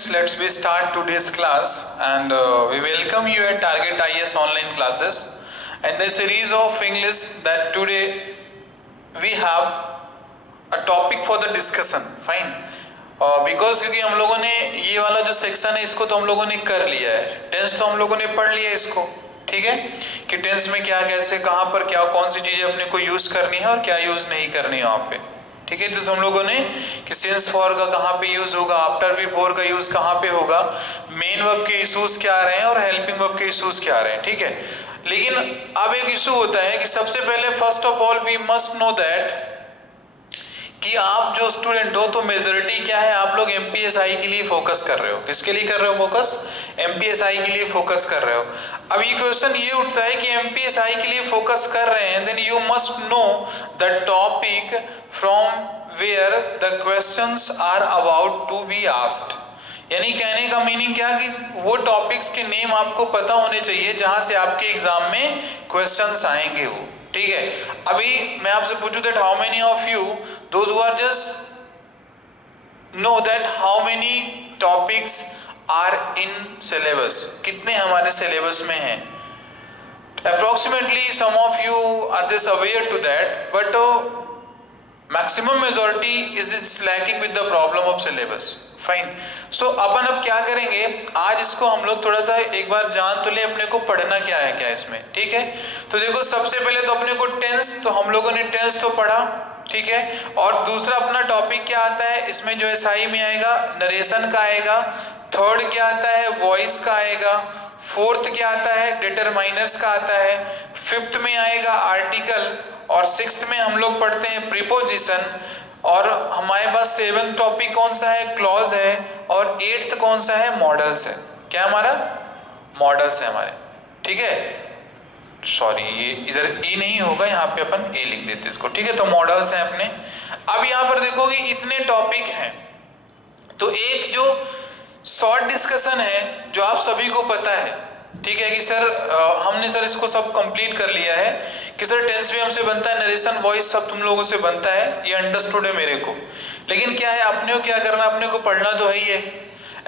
students, let's we start today's class and we welcome you at Target IS online classes and the series of English that today we have a topic for the discussion. Fine. Because क्योंकि हम लोगों ने ये वाला जो section है इसको तो हम लोगों ने कर लिया है, टेंस तो हम लोगों ने पढ़ लिया है इसको, ठीक है, कि टेंस में क्या कैसे कहाँ पर क्या कौन सी चीजें अपने को यूज करनी है और क्या यूज नहीं करनी है वहाँ पे, ठीक है। तो हम लोगों ने कि सिंस फॉर का कहाँ पे यूज होगा, आफ्टर बिफोर का यूज कहाँ पे होगा, मेन वर्ब के इशूज क्या आ रहे हैं और हेल्पिंग वर्ब के इशूज क्या आ रहे हैं, ठीक है। लेकिन अब एक इशू होता है कि सबसे पहले first of all we must know that कि आप जो स्टूडेंट हो तो मेजॉरिटी क्या है, आप लोग एमपीएसआई के लिए फोकस कर रहे हो। किसके लिए कर रहे हो फोकस? एमपीएसआई के लिए फोकस कर रहे हो। अब ये क्वेश्चन ये उठता है कि एमपीएसआई के लिए फोकस कर रहे हैं, then you must know the topic from where the questions are about to be asked. यानी कहने का मीनिंग क्या कि वो टॉपिक्स के नेम आपको पता होने चाहिए जहां से आपके एग्जाम में क्वेश्चंस आएंगे वो, ठीक है। अभी मैं आपसे पूछूं that how many of you those who are just know that how many topics are in syllabus, कितने हमारे सिलेबस में हैं? Approximately some of you are just aware to that, but maximum majority is lacking with the problem of syllabus. Fine. So अपन अब क्या करेंगे, आज इसको हम लोग थोड़ा सा एक बार जान तो ले अपने को पढ़ना क्या है क्या इसमें, ठीक है। तो देखो सबसे पहले तो अपने को टेंस, तो हम लोगों ने टेंस तो पढ़ा, ठीक है। और दूसरा अपना टॉपिक क्या आता है इसमें, जो एसआई में आएगा नरेशन का आएगा, थर्ड क्या आता है वॉइस का आएगा, फोर्थ क्या आता है डिटरमाइनर्स का आता है, फिफ्थ में आएगा आर्टिकल, और सिक्स्थ में हम लोग पढ़ते हैं प्रीपोजिशन, और हमारे पास सेवेंथ टॉपिक कौन सा है, क्लॉज है, और एट्थ कौन सा है, मॉडल्स है। क्या हमारा? मॉडल्स है हमारे, ठीक है। सॉरी ये इधर ए नहीं होगा, यहाँ पे अपन ए लिख देते इसको, ठीक है। तो मॉडल्स हैं अपने। अब यहाँ पर देखोगे इतने टॉपिक हैं, तो एक जो शॉर्ट डिस्कशन है जो आप सभी को पता है, ठीक है, कि सर हमने सर इसको सब कंप्लीट कर लिया है कि सर टेंस भी हमसे बनता है, नरेशन वॉइस सब तुम लोगों से बनता है, ये अंडरस्टूड है मेरे को। लेकिन क्या है अपने को क्या करना, अपने को पढ़ना तो है ही है,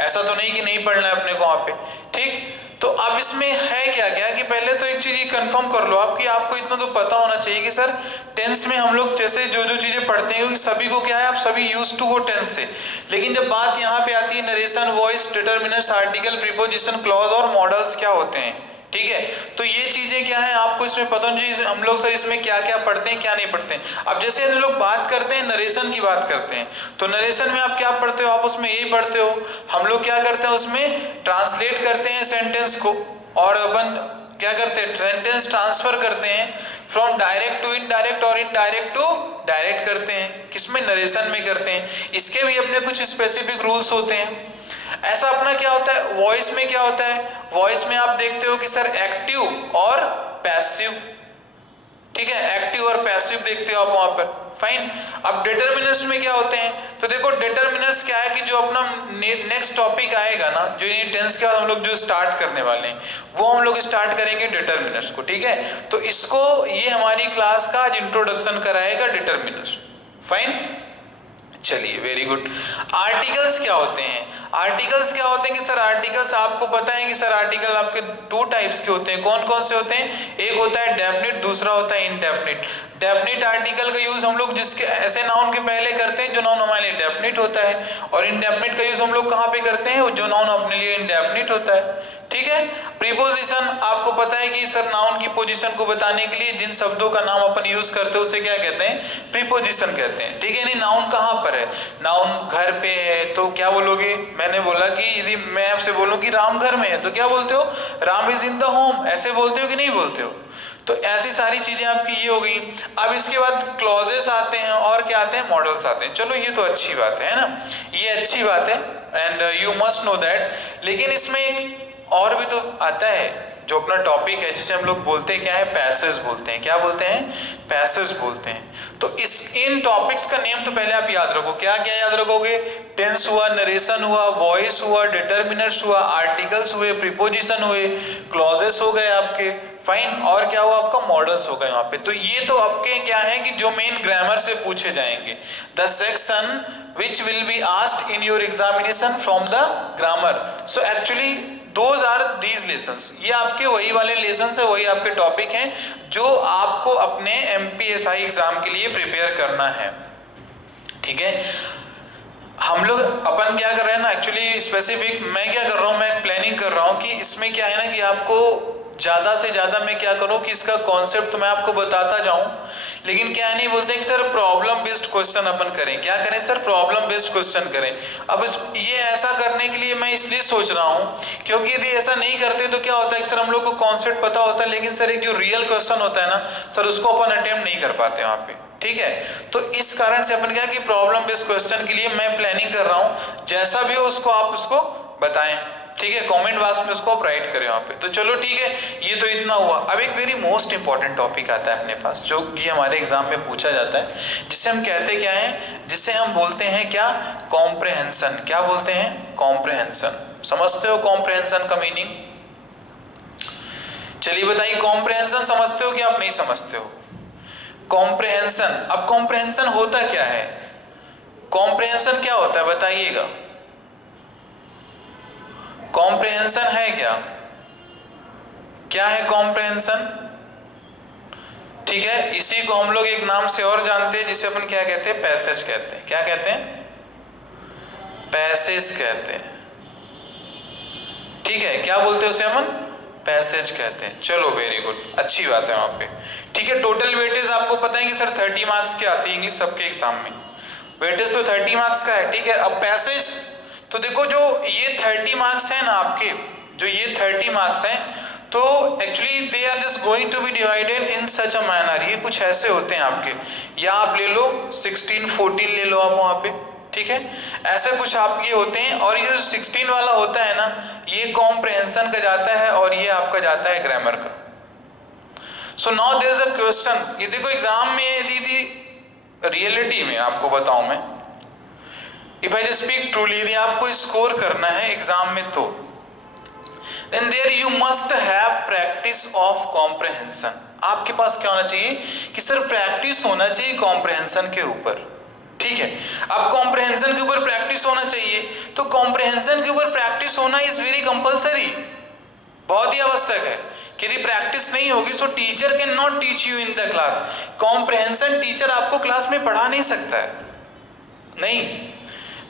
ऐसा तो नहीं कि नहीं पढ़ना है अपने को वहां पे, ठीक। तो अब इसमें है क्या क्या कि पहले तो एक चीज ये कंफर्म कर लो आप कि आपको इतना तो पता होना चाहिए कि सर टेंस में हम लोग जैसे जो जो चीजें पढ़ते हैं क्योंकि सभी को क्या है आप सभी यूज टू हो टेंस से, लेकिन जब बात यहाँ पे आती है narration voice determiners article preposition clause और मॉडल्स क्या होते हैं, ठीक है। तो ये चीजें क्या है आपको इसमें पता होना चाहिए हम लोग सर इसमें क्या क्या पढ़ते हैं क्या नहीं पढ़ते हैं। अब जैसे हम लोग बात करते हैं नरेशन की बात करते हैं, तो नरेशन में आप क्या पढ़ते हो, आप उसमें यही पढ़ते हो, हम लोग क्या करते हैं उसमें ट्रांसलेट करते हैं सेंटेंस को, और अपन क्या करते हैं सेंटेंस ट्रांसफर करते हैं फ्रॉम डायरेक्ट टू इनडायरेक्ट और इनडायरेक्ट टू डायरेक्ट करते हैं, किसमें नरेशन में करते हैं। इसके भी अपने कुछ स्पेसिफिक रूल्स होते हैं। ऐसा अपना क्या होता है वॉइस में, क्या होता है वॉइस में आप देखते हो कि सर एक्टिव और पैसिव, ठीक है, एक्टिव और पैसिव देखते हो आप वहां पर। फाइन। अब डिटरमिनर्स में क्या होते हैं, तो देखो डिटरमिनर्स क्या है कि जो अपना नेक्स्ट टॉपिक आएगा ना, जो ये टेंस के बाद हम लोग जो स्टार्ट करने वाले हैं वो हम लोग स्टार्ट करेंगे डिटरमिनर्स को, ठीक है। तो इसको ये हमारी क्लास का आज इंट्रोडक्शन कराएगा डिटरमिनर्स। फाइन, चलिए वेरी गुड। आर्टिकल्स क्या होते हैं, आर्टिकल्स क्या होते हैं कि सर आर्टिकल्स आपको पता है कि सर आर्टिकल आपके दो टाइप्स के होते हैं, कौन कौन से होते हैं, एक होता है डेफिनिट, दूसरा होता है इनडेफिनिट। डेफिनिट आर्टिकल का यूज हम लोग जिसके ऐसे नाउन के पहले करते हैं जो नाउन हमारे लिए डेफिनिट होता है, और इनडेफिनिट का यूज हम लोग कहाँ पे करते हैं, जो नाउन अपने लिए इनडेफिनिट होता है, ठीक है। प्रीपोजिशन आपको पता है कि सर नाउन की पोजीशन को बताने के लिए जिन शब्दों का नाम अपन यूज करते हैं उसे क्या कहते हैं, प्रीपोजिशन कहते हैं, ठीक है। नहीं नाउन कहाँ पर है, नाउन घर पे है तो क्या बोलोगे, मैंने बोला कि यदि मैं आपसे बोलूं कि राम घर में है तो क्या बोलते हो, Ram is in the home, ऐसे बोलते हो कि नहीं बोलते हो। तो ऐसी सारी चीजें आपकी ये हो गई। अब इसके बाद क्लॉजेस आते हैं और क्या आते हैं, मॉडल्स आते हैं। चलो ये तो अच्छी बात है ना, ये अच्छी बात है and you must know that. लेकिन इसमें एक और भी शब्द आता है जो अपना टॉपिक है, जिसे हम लोग बोलते हैं क्या है, पैसेज बोलते हैं। क्या बोलते हैं? पैसेज बोलते हैं। तो इन टॉपिक्स का नेम तो पहले आप याद रखो। क्या क्या याद रखोगे? टेंस हुआ, नरेशन हुआ, वॉइस हुआ, डिटर्मिनर्स हुआ, आर्टिकल्स हुए, प्रीपोजिशन हुए, क्लॉजेस हो गए आपके, फाइन, और क्या हुआ आपका, मॉडल्स हो गए वहां पे। तो ये तो आपके क्या है कि जो मेन ग्रामर से पूछे जाएंगे, the section which will be asked in your examination from the grammar. So actually those are these lessons. ये आपके वही वाले lessons है, वही आपके टॉपिक हैं जो आपको अपने MPSI एग्जाम के लिए प्रिपेयर करना है। ठीक है, हम लोग अपन क्या कर रहे हैं ना, एक्चुअली स्पेसिफिक मैं क्या कर रहा हूँ, मैं प्लानिंग कर रहा हूँ कि इसमें क्या है ना कि आपको ज्यादा से ज्यादा मैं क्या करूं कि इसका कॉन्सेप्ट तो मैं आपको बताता जाऊं, लेकिन क्या नहीं बोलते कि सर प्रॉब्लम बेस्ड क्वेश्चन अपन करें। क्या करें सर? प्रॉब्लम बेस्ड क्वेश्चन करें। अब ये ऐसा करने के लिए मैं इसलिए सोच रहा हूं क्योंकि यदि ऐसा नहीं करते तो क्या होता है कि सर हम लोग को कॉन्सेप्ट पता होता है, लेकिन सर एक जो रियल क्वेश्चन होता है ना सर, उसको अपन अटेम्प्ट नहीं कर पाते वहां पे। ठीक है, तो इस कारण से अपन क्या कि प्रॉब्लम बेस्ड क्वेश्चन के लिए मैं प्लानिंग कर रहा हूं, जैसा भी हो उसको आप उसको बताएं। ठीक है, कमेंट बॉक्स में उसको आप राइट करें वहां पे। तो चलो ठीक है, ये तो इतना हुआ। अब एक वेरी मोस्ट इंपॉर्टेंट टॉपिक आता है अपने पास जो कि हमारे एग्जाम में पूछा जाता है, जिसे हम कहते क्या है, जिसे हम बोलते हैं क्या, कॉम्प्रहेंशन। क्या बोलते हैं? कॉम्प्रहेंशन। समझते हो कॉम्प्रहेंशन का मीनिंग? चलिए बताइए, कॉम्प्रहेंशन समझते हो कि आप नहीं समझते हो? कॉम्प्रहेंशन, अब कॉम्प्रहेंशन होता क्या है? कॉम्प्रहेंशन क्या होता है बताइएगा? कॉम्प्रहेंशन है क्या? क्या है कॉम्प्रहेंशन? ठीक है, इसी को हम लोग एक नाम से और जानते हैं जिसे अपन क्या कहते हैं, पैसेज कहते हैं। क्या कहते हैं? पैसेज कहते हैं। ठीक है, क्या बोलते हैं उसे अपन? पैसेज कहते हैं। चलो वेरी गुड, अच्छी बात है वहां पे। ठीक है, टोटल वेटेज आपको पता है कि सर 30 मार्क्स की आती है इंग्लिश सबके एग्जाम में, वेटेज तो 30 मार्क्स का है। ठीक है, अब पैसेज तो देखो, जो ये 30 मार्क्स है ना आपके, जो ये 30 मार्क्स हैं, तो actually they are just going to be divided in such a manner. ये कुछ ऐसे होते हैं आपके, या आप ले लो 16 14 ले लो आप वहां पे। ठीक है, ऐसे कुछ आप ये होते हैं, और ये जो 16 वाला होता है ना, ये कॉम्प्रहेंशन का जाता है और ये आपका जाता है ग्रामर का। So now there is a question, ये देखो एग्जाम में यदि रियलिटी में आपको बताऊं मैं, इफ आई स्पीक ट्रूली, यदि आपको स्कोर करना है एग्जाम में तो then there you must have practice of comprehension। आपके पास क्या होना चाहिए कि सर प्रैक्टिस होना चाहिए कॉम्प्रहेंशन के ऊपर। ठीक है, अब कॉम्प्रहेंशन के ऊपर प्रैक्टिस होना चाहिए, तो कॉम्प्रहेंशन के ऊपर प्रैक्टिस होना इज वेरी कंपलसरी, बहुत ही आवश्यक है। कि यदि प्रैक्टिस नहीं होगी सो teacher can not teach you in the class. Comprehension teacher आपको क्लास में पढ़ा नहीं सकता है, नहीं,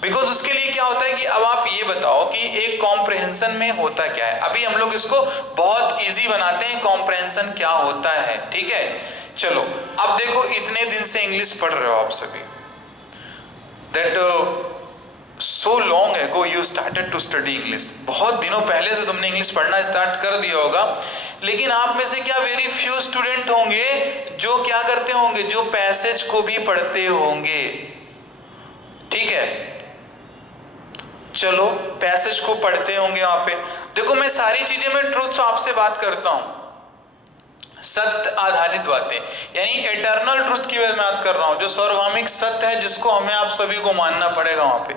बिकॉज उसके लिए क्या होता है कि अब आप ये बताओ कि एक कॉम्प्रहेंशन में होता क्या है। अभी हम लोग इसको बहुत इजी बनाते हैं, कॉम्प्रहेंशन क्या होता है। ठीक है, चलो अब देखो, इतने दिन से इंग्लिश पढ़ रहे हो आप सभी, that so long ago you started to study English, बहुत दिनों पहले से तुमने इंग्लिश पढ़ना स्टार्ट कर दिया होगा, लेकिन आप में से क्या वेरी फ्यू स्टूडेंट होंगे जो क्या करते होंगे, जो पैसेज को भी पढ़ते होंगे। ठीक है, चलो पैसेज को पढ़ते होंगे वहां पे। देखो मैं सारी चीजें मैं ट्रूथ आपसे बात करता हूं, सत्य आधारित बातें, यानी एटर्नल ट्रूथ की बात कर रहा हूं, जो सार्वभौमिक सत्य है जिसको हमें आप सभी को मानना पड़ेगा वहां पे।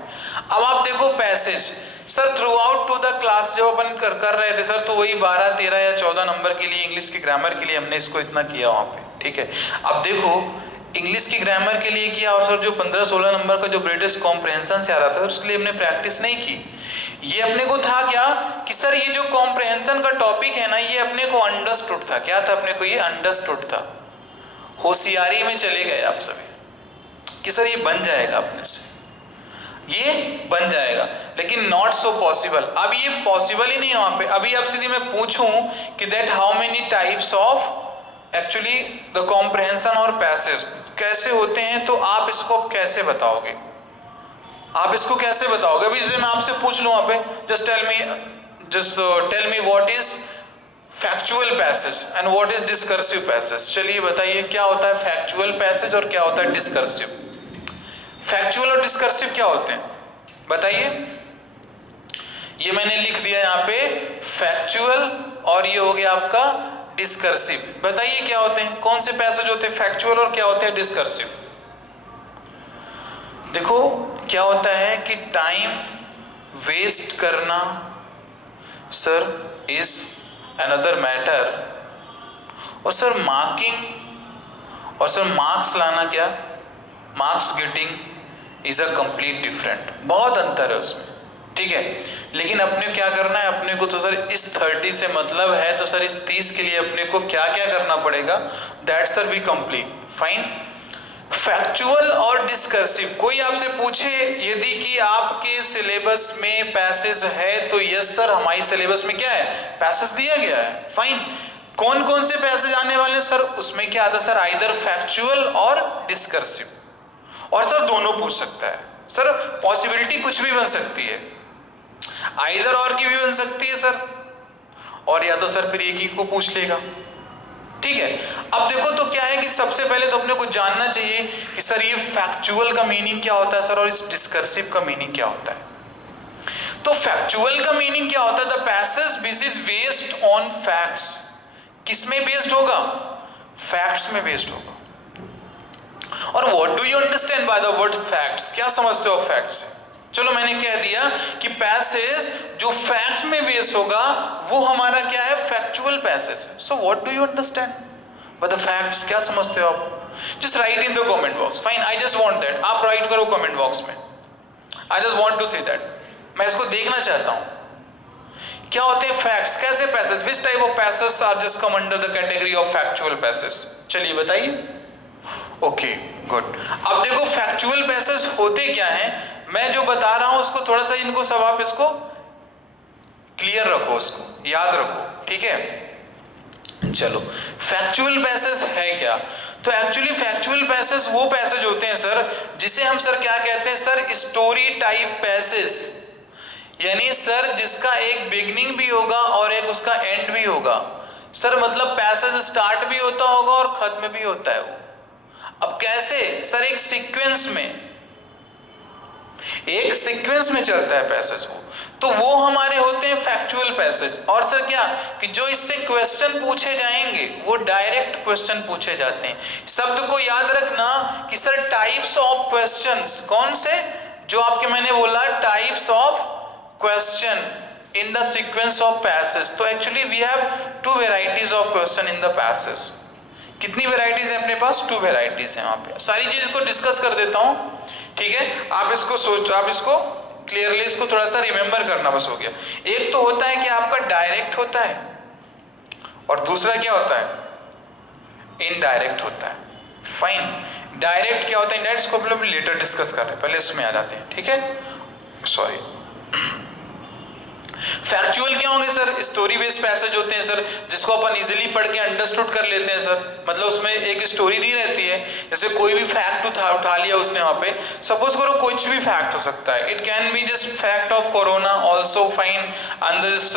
अब आप देखो passage, sir throughout to the class जब अपन कर रहे थे सर, तो वही 12 13 या 14 नंबर के लिए इंग्लिश की ग्रामर के लिए हमने इसको इतना किया वहां पे। ठीक है, अब देखो इंग्लिश की ग्रामर के लिए किया, और सर जो 15-16 नंबर का जो ब्रिटिश कॉम्प्रहेंशन से आ रहा था उसके लिए हमने प्रैक्टिस नहीं की। ये अपने को था क्या कि सर ये जो कॉम्प्रहेंशन का टॉपिक है ना, ये अपने को अंडरस्टूड था। क्या था अपने को? ये अंडरस्टूड था। होशियारी में चले गए आप सभी कि सर ये बन जाएगा अपने से, ये बन जाएगा, लेकिन नॉट सो पॉसिबल। अब ये पॉसिबल ही नहीं है वहां पे। अभी आप सीधी मैं पूछूं कि that how many types of actually the comprehension और पैसेज कैसे होते हैं, तो आप इसको कैसे बताओगे? आप इसको कैसे बताओगे? अभी जैसे मैं आपसे पूछ लूं वहां पे, just tell me what is factual passage and what is discursive passage. चलिए बताइए क्या होता है फैक्चुअल पैसेज और क्या होता है डिस्कर्सिव। फैक्चुअल और डिस्कर्सिव क्या होते हैं बताइए? ये मैंने लिख दिया यहाँ पे फैक्चुअल, और ये हो गया आपका डिस्कर्सिव। बताइए क्या होते हैं, कौन से पैसेज होते हैं फैक्चुअल और क्या होते हैं डिस्कर्सिव? देखो क्या होता है कि टाइम वेस्ट करना सर इज अनदर मैटर, और सर मार्किंग और सर मार्क्स लाना, क्या marks getting is a complete different, बहुत अंतर है उसमें, ठीक है। लेकिन अपने क्या करना है, अपने को तो सर इस 30 से मतलब है, तो सर इस 30 के लिए अपने को क्या क्या करना पड़ेगा, that sir we complete, fine. Factual और डिस्कर्सिव, कोई आपसे पूछे यदि कि आपके सिलेबस में पैसेज है, तो यस सर हमारी सिलेबस में क्या है, पैसेज दिया गया है, फाइन। कौन कौन से पैसेज आने वाले हैं सर, उसमें क्या आता है सर, आइदर फैक्चुअल और डिस्कर्सिव, और सर दोनों पूछ सकता है सर, पॉसिबिलिटी कुछ भी बन सकती है, आइदर और की भी बन सकती है सर, और या तो सर फिर एक ही को पूछ लेगा, ठीक है। अब देखो तो क्या है कि सबसे पहले तो अपने को जानना चाहिए कि सर ये फैक्चुअल का मीनिंग क्या होता है सर, और इस डिस्कर्सिव का मीनिंग क्या होता है। तो फैक्चुअल का मीनिंग क्या होता है, the passage which is based on facts, किसमें बेस्ड होगा, फैक्ट्स में बेस्ड होगा। और what do you understand by the word facts, क्या समझते हो फैक्ट्स से? चलो मैंने कह दिया कि पैसेज जो फैक्ट में बेस होगा वो हमारा क्या है, factual passage. So what do you understand by the facts, क्या समझते हो आप? Just write in the comment box, fine, I just want that, आप राइट करो कमेंट बॉक्स में, I just want to see that, मैं इसको देखना चाहता हूं क्या होते हैं फैक्ट्स, कैसे passage, which type of passage are just come under the category of factual passage, चलिए बताइए। Okay good. अब देखो फैक्चुअल पैसेज होते क्या हैं, मैं जो बता रहा हूं उसको थोड़ा सा इनको सब आप इसको क्लियर रखो, उसको याद रखो, ठीक है। चलो फैक्चुअल पैसेज है क्या, तो एक्चुअली फैक्चुअल पैसेज वो पैसेज होते हैं सर जिसे हम सर क्या कहते हैं सर, स्टोरी टाइप पैसेज, यानी सर जिसका एक बिगिनिंग भी होगा और एक उसका एंड भी होगा सर, मतलब पैसेज स्टार्ट भी होता होगा और खत्म भी होता है वो। अब कैसे सर, एक सीक्वेंस में चलता है पैसेज वो, तो वो हमारे होते हैं फैक्चुअल पैसेज। और सर क्या कि जो इससे क्वेश्चन पूछे जाएंगे वो डायरेक्ट क्वेश्चन पूछे जाते हैं। शब्द को याद रखना कि सर टाइप्स ऑफ क्वेश्चंस, कौन से, जो आपके मैंने बोला types of question in the sequence of passage. तो actually we have 2 varieties of question in the passage. कितनी वेराइटीज है अपने पास, 2 वेराइटीज है। वहां पे सारी चीज को डिस्कस कर देता हूं, ठीक है। आप इसको क्लियरली इसको थोड़ा सा रिमेंबर करना बस हो गया। एक तो होता है कि आपका डायरेक्ट होता है, और दूसरा क्या होता है, इनडायरेक्ट होता है, फाइन। डायरेक्ट क्या होता है, इनडायरेक्ट को हम लेटर डिस्कस कर रहे हैं, पहले इसमें आ जाते हैं, ठीक है, सॉरी। फैक्चुअल क्या होंगे सर, स्टोरी बेस्ड पैसेज होते हैं सर, जिसको अपन इजीली पढ़ के अंडरस्टूड कर लेते हैं सर। मतलब उसमें एक स्टोरी दी रहती है, जैसे कोई भी फैक्ट उठा लिया उसने, वहां पे सपोज करो कुछ भी फैक्ट हो सकता है, it can be just fact of corona also, fine, and this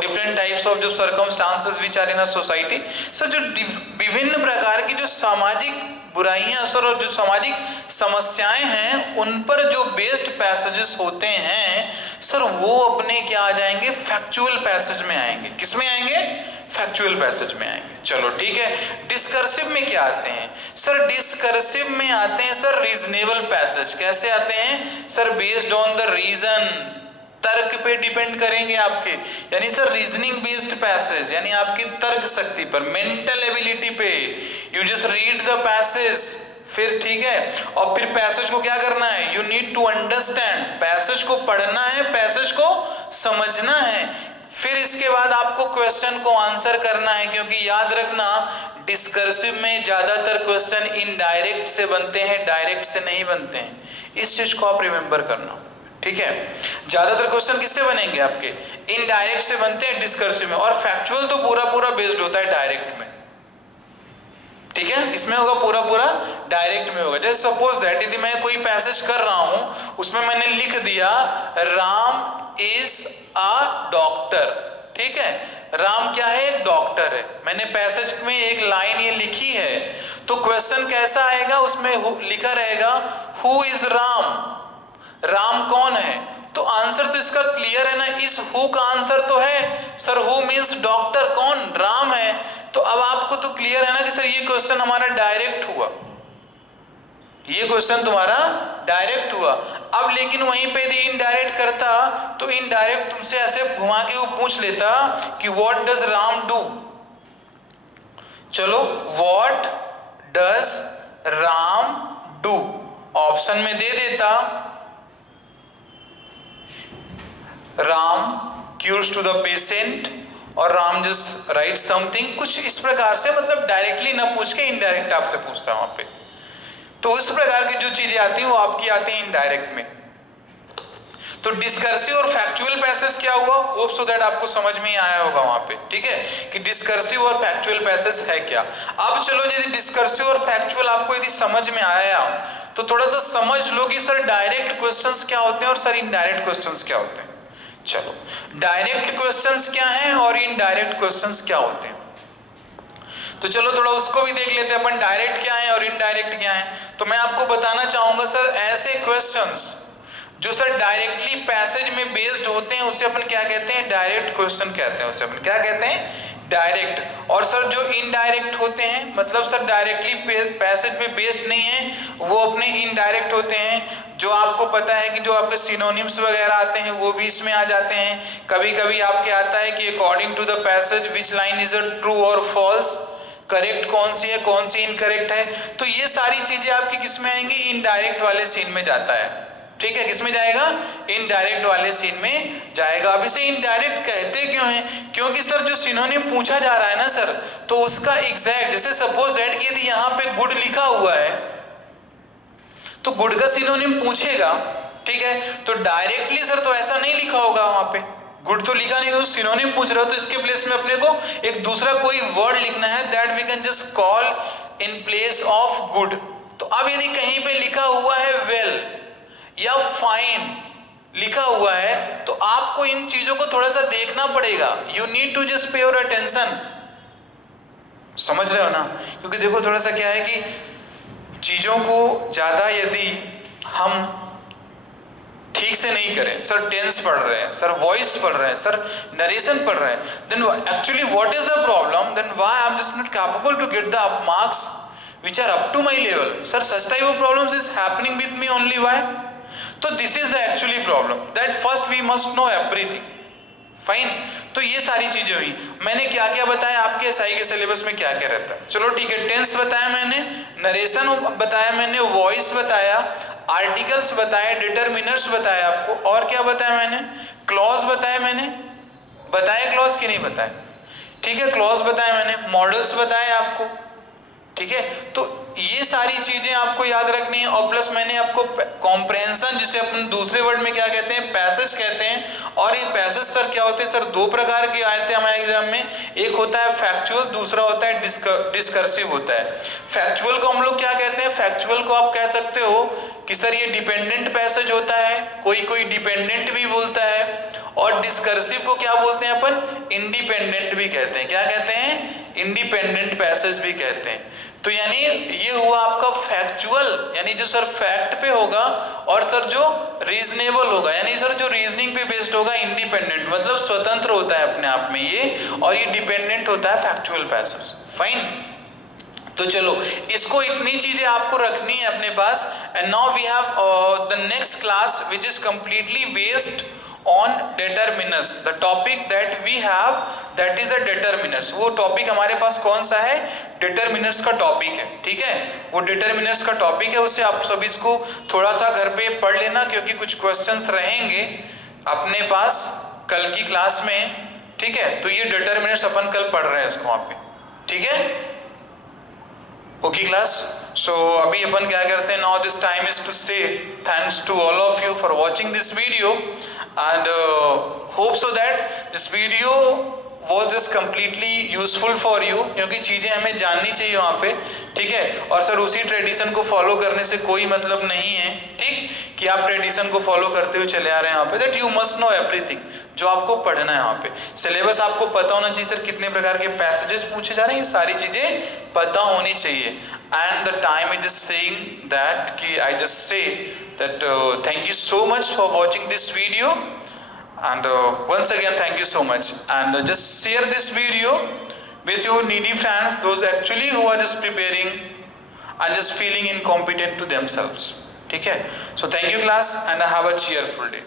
different types of जो circumstances which are in a society. Sir जो विभिन्न प्रकार की जो सामाजिक बुराइयां सर और जो सामाजिक समस्याएं हैं उन पर जो बेस्ड पैसेजेस होते हैं सर, वो अपने क्या आ जाएंगे, फैक्चुअल पैसेज में आएंगे। किस में आएंगे, फैक्चुअल पैसेज में आएंगे। चलो ठीक है। डिस्कर्सिव में क्या आते हैं सर, डिस्कर्सिव में आते हैं सर रीजनेबल पैसेज। कैसे आते हैं sir, based on the reason, तर्क पे डिपेंड करेंगे आपके, यानी सर रीजनिंग बेस्ड पैसेज, यानी आपकी तर्क शक्ति पर, मेंटल एबिलिटी पे। You just read the passage, फिर ठीक है, और फिर पैसेज को क्या करना है, you need to understand, passage को पढ़ना है, पैसेज को समझना है, फिर इसके बाद आपको क्वेश्चन को आंसर करना है। क्योंकि याद रखना डिस्कर्सिव में ज्यादातर क्वेश्चन इनडायरेक्ट से बनते हैं, डायरेक्ट से नहीं बनते हैं। इस चीज को आप रिमेंबर करना, ठीक है। ज्यादातर क्वेश्चन किससे बनेंगे आपके, इनडायरेक्ट से बनते हैं डिस्कर्सिव में, और फैक्चुअल तो पूरा बेस्ड होता है डायरेक्ट में, ठीक है। इसमें होगा पूरा डायरेक्ट में होगा। जैसे सपोज दैट यदि मैं कोई पैसेज कर रहा हूं, उसमें मैंने लिख दिया राम इज अ डॉक्टर, ठीक है, राम क्या है, एक डॉक्टर है। मैंने पैसेज में एक लाइन ये लिखी है, तो क्वेश्चन कैसा आएगा, उसमें लिखा रहेगा हु इज राम, राम कौन है, तो आंसर तो इसका क्लियर है ना, इस हु का आंसर तो है सर, हु मींस डॉक्टर, कौन, राम है। तो अब आपको तो क्लियर है ना कि सर ये क्वेश्चन हमारा डायरेक्ट हुआ, ये क्वेश्चन तुम्हारा डायरेक्ट हुआ। अब लेकिन वहीं पे यदि इनडायरेक्ट करता तो इनडायरेक्ट तुमसे ऐसे घुमा के वो पूछ लेता कि व्हाट डज राम डू। चलो, what does Ram do option में दे देता, Ram cures to the patient और राम जस्ट राइट समथिंग, कुछ इस प्रकार से, मतलब डायरेक्टली ना पूछ के इनडायरेक्ट आपसे पूछता है वहां पे। तो इस प्रकार की जो चीजें आती हैं वो आपकी आती हैं इनडायरेक्ट में। तो डिस्कर्सिव और फैक्चुअल पैसेज क्या हुआ, होप सो दैट आपको समझ में ही आया होगा वहां पे, ठीक है, कि डिस्कर्सिव और फैक्चुअल पैसेज है क्या। अब चलो, यदि डिस्कर्सिव और फैक्चुअल आपको यदि समझ में आया तो थोड़ा सा समझ लो कि सर डायरेक्ट क्वेश्चंस क्या होते हैं और सर इनडायरेक्ट क्वेश्चंस क्या होते हैं। चलो, डायरेक्ट क्वेश्चंस क्या हैं और इनडायरेक्ट क्वेश्चंस क्या होते हैं, तो चलो थोड़ा उसको भी देख लेते हैं अपन, डायरेक्ट क्या है और इनडायरेक्ट क्या है। तो मैं आपको बताना चाहूंगा सर, ऐसे क्वेश्चंस जो सर डायरेक्टली पैसेज में बेस्ड होते हैं उसे अपन क्या कहते हैं, डायरेक्ट क्वेश्चन कहते हैं, उसे अपन क्या कहते हैं, डायरेक्ट। और सर जो इनडायरेक्ट होते हैं, मतलब सर डायरेक्टली पैसेज में बेस्ड नहीं है, वो अपने इनडायरेक्ट होते हैं। जो आपको पता है कि जो आपके सिनोनिम्स वगैरह आते हैं वो भी इसमें आ जाते हैं। कभी कभी आपके आता है कि according to the passage which line is a true और फॉल्स, करेक्ट कौन सी है, कौन सी इनकरेक्ट है। तो ये सारी चीजें आपकी किस में आएंगी, इनडायरेक्ट वाले सीन में जाता है, ठीक है, किस में जाएगा, इनडायरेक्ट वाले सीन में जाएगा। अब इसे इनडायरेक्ट कहते क्यों हैं, क्योंकि सर जो सिनोनिम पूछा जा रहा है ना सर, तो उसका एग्जैक्ट, जैसे सपोज दैट कि यदि यहाँ पे गुड लिखा हुआ है तो गुड का सिनोनिम पूछेगा, ठीक है, तो डायरेक्टली सर तो ऐसा नहीं लिखा होगा, वहां पे गुड तो लिखा नहीं हो, सिनोनिम पूछ रहा हो, तो इसके प्लेस में अपने को एक दूसरा कोई वर्ड लिखना है, that we can just call in place of good. तो अब यदि कहीं पे लिखा हुआ है वेल या फाइन लिखा हुआ है, तो आपको इन चीजों को थोड़ा सा देखना पड़ेगा, you need to just pay your attention, समझ रहे हो ना। क्योंकि देखो थोड़ा सा क्या है कि चीजों को ज्यादा यदि हम ठीक से नहीं करें, सर टेंस पढ़ रहे हैं, सर वॉइस पढ़ रहे हैं, सर नरेशन पढ़ रहे हैं, then actually what is the problem, then why I am just not capable to get the marks which are up to my level, sir such type of problems is happening with me only, why? तो this is the actually problem, that first we must know everything, fine. तो ये सारी चीजें हुई, मैंने क्या क्या बताया, आपके एसआई के सिलेबस में क्या क्या रहता है। चलो ठीक है, टेंस बताया मैंने, नरेशन बताया मैंने, वॉइस बताया, आर्टिकल्स बताया, डिटरमिनर्स बताया आपको, और क्या बताया मैंने, क्लॉज बताया मैंने, बताया क्लॉज की नहीं बताया, ठीक है, क्लॉज बताया मैंने, मॉडल्स बताए आपको, ठीक है। तो ये सारी चीजें आपको याद रखनी है। और प्लस मैंने आपको कॉम्प्रहेंशन, जिसे अपन दूसरे वर्ड में क्या कहते हैं, पैसेज कहते हैं। और ये पैसेज सर क्या होते हैं, सर दो प्रकार के आए थे हमारे एग्जाम में, एक होता है फैक्चुअल, दूसरा होता है डिस्कर्सिव होता है। फैक्चुअल को हम लोग क्या कहते हैं, फैक्चुअल को आप कह सकते हो कि सर ये डिपेंडेंट पैसेज होता है, कोई कोई डिपेंडेंट भी बोलता है। और डिस्कर्सिव को क्या बोलते हैं अपन, इंडिपेंडेंट भी कहते हैं, क्या कहते हैं, इंडिपेंडेंट पैसेज भी कहते हैं। तो यानी ये हुआ आपका फैक्चुअल, यानी जो सर फैक्ट पे होगा, और सर जो रीजनेबल होगा, यानी सर जो रीजनिंग पे बेस्ड होगा, इंडिपेंडेंट मतलब स्वतंत्र होता है अपने आप में ये, और ये डिपेंडेंट होता है फैक्चुअल पैसेज, फाइन। तो चलो इसको इतनी चीजें आपको रखनी है अपने पास। And now we have the next class which is completely based on determinants, the topic that we have that is a determinants। वो टॉपिक हमारे पास कौन सा है, determinants का टॉपिक है, ठीक है, वो determinants का टॉपिक है। उससे आप सभी इसको थोड़ा सा घर पे पढ़ लेना, क्योंकि कुछ क्वेश्चंस रहेंगे अपने पास कल की क्लास में, ठीक है। तो ये determinants अपन कल पढ़ रहे हैं इसको वहां पे, ठीक है, ओके क्लास। सो अभी अपन क्या करते हैं, now this time is to say thanks to all of you for watching this video, and hope so that this video was just completely useful for you, क्योंकि चीजें हमें जाननी चाहिए वहाँ पे, ठीक है। और सर उसी ट्रेडिशन को फॉलो करने से कोई मतलब नहीं है, ठीक, कि आप ट्रेडिशन को फॉलो करते हुए चले आ रहे हैं यहाँ पे, that you must know everything, जो आपको पढ़ना है यहाँ पे। सिलेबस आपको पता होना चाहिए, सर कितने प्रकार के पैसेजेस पूछे जा रहे हैं, ये सारी चीजें पता होनी चाहिए। And the time is just saying that कि I just say that thank you so much for watching this video, and once again thank you so much, and just share this video with your needy friends, those actually who are just preparing and just feeling incompetent to themselves. ठीक है? So thank you class, and have a cheerful day.